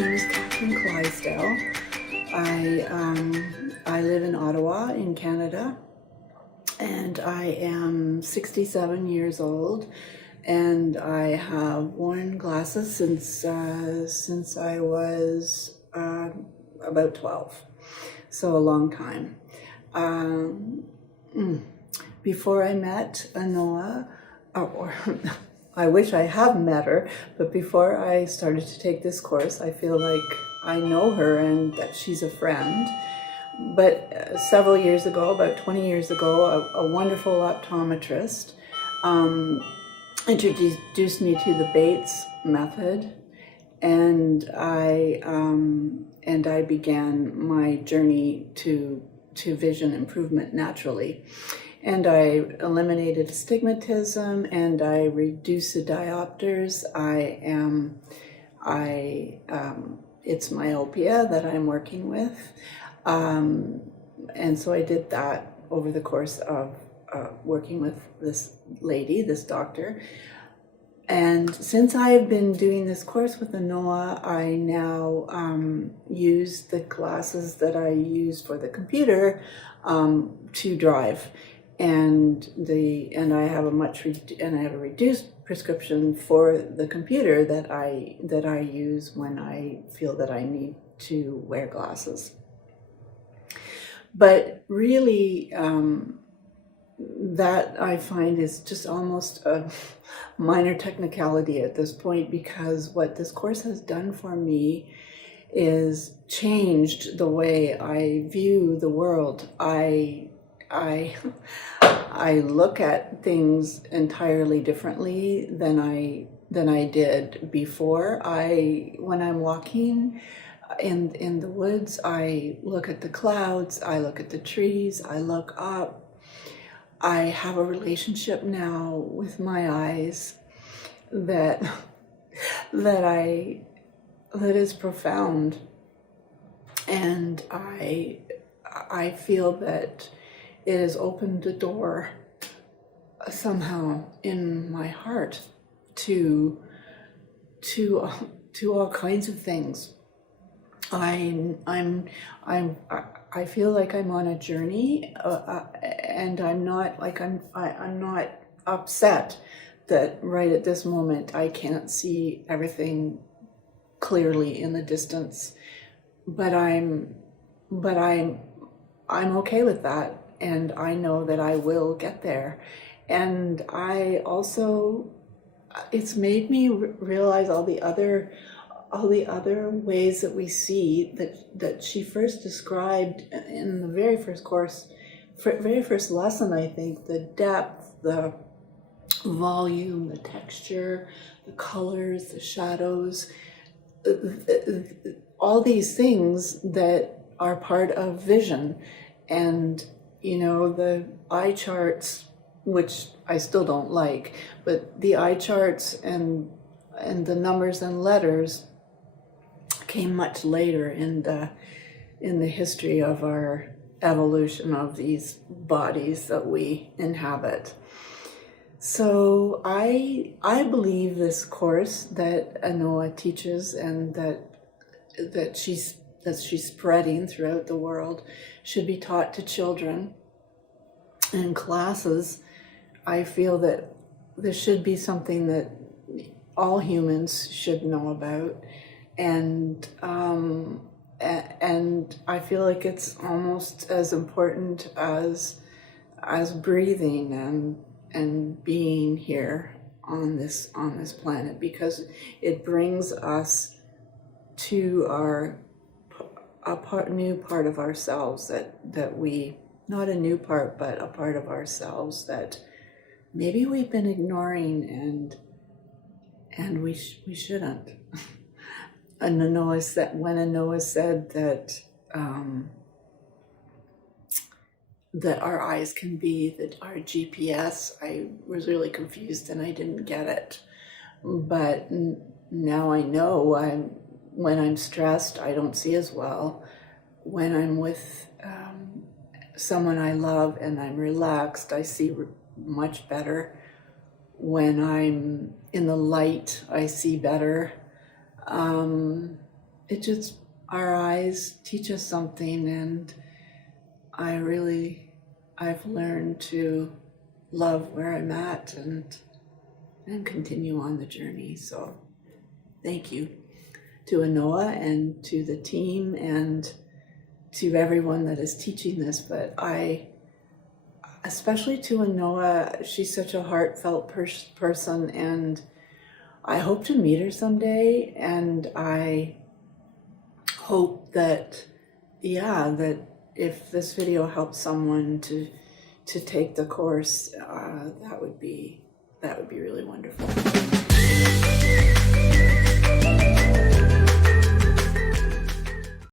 name is Catherine Clydesdale. I live in Ottawa in Canada, and I am 67 years old, and I have worn glasses since I was about 12, so a long time. Before I met Ainhoa, or I wish I have met her, but before I started to take this course, I feel like I know her and that she's a friend. But several years ago, about 20 years ago, a wonderful optometrist introduced me to the Bates method, and I began my journey to vision improvement naturally. And I eliminated astigmatism, and I reduced the diopters. It's myopia that I'm working with. And so I did that over the course of working with this lady, this doctor. And since I've been doing this course with Ainhoa, I now use the glasses that I use for the computer to drive. And I have a reduced prescription for the computer that I use when I feel that I need to wear glasses. But really, that I find is just almost a minor technicality at this point, because what this course has done for me is changed the way I view the world. I look at things entirely differently than I did before. When I'm walking in the woods, I look at the clouds, I look at the trees, I look up. I have a relationship now with my eyes that is profound, and I feel that it has opened a door somehow in my heart to all kinds of things. I feel like I'm on a journey, and I'm not upset that right at this moment I can't see everything clearly in the distance, but I'm okay with that. And I know that I will get there. And I also, it's made me realize all the other ways that we see that she first described in the very first course, very first lesson, I think, the depth, the volume, the texture, the colors, the shadows, all these things that are part of vision. And the eye charts, which I still don't like, but the eye charts and the numbers and letters came much later in the history of our evolution of these bodies that we inhabit. So I believe this course that Ainhoa teaches and that she's spreading throughout the world should be taught to children in classes. I feel that this should be something that all humans should know about, and I feel like it's almost as important as breathing and being here on this planet, because it brings us to new part of ourselves that we, not a new part, but a part of ourselves that maybe we've been ignoring, and we shouldn't. And when Ainhoa said that our eyes can be our GPS, I was really confused and I didn't get it. But now I know when I'm stressed, I don't see as well. When I'm with someone I love and I'm relaxed, I see much better. When I'm in the light, I see better. it just, our eyes teach us something, and I've learned to love where I'm at and continue on the journey. So thank you to Ainhoa and to the team and to everyone that is teaching this, but especially to Ainhoa, she's such a heartfelt person, and I hope to meet her someday, and I hope that, that if this video helps someone to take the course, that would be really wonderful.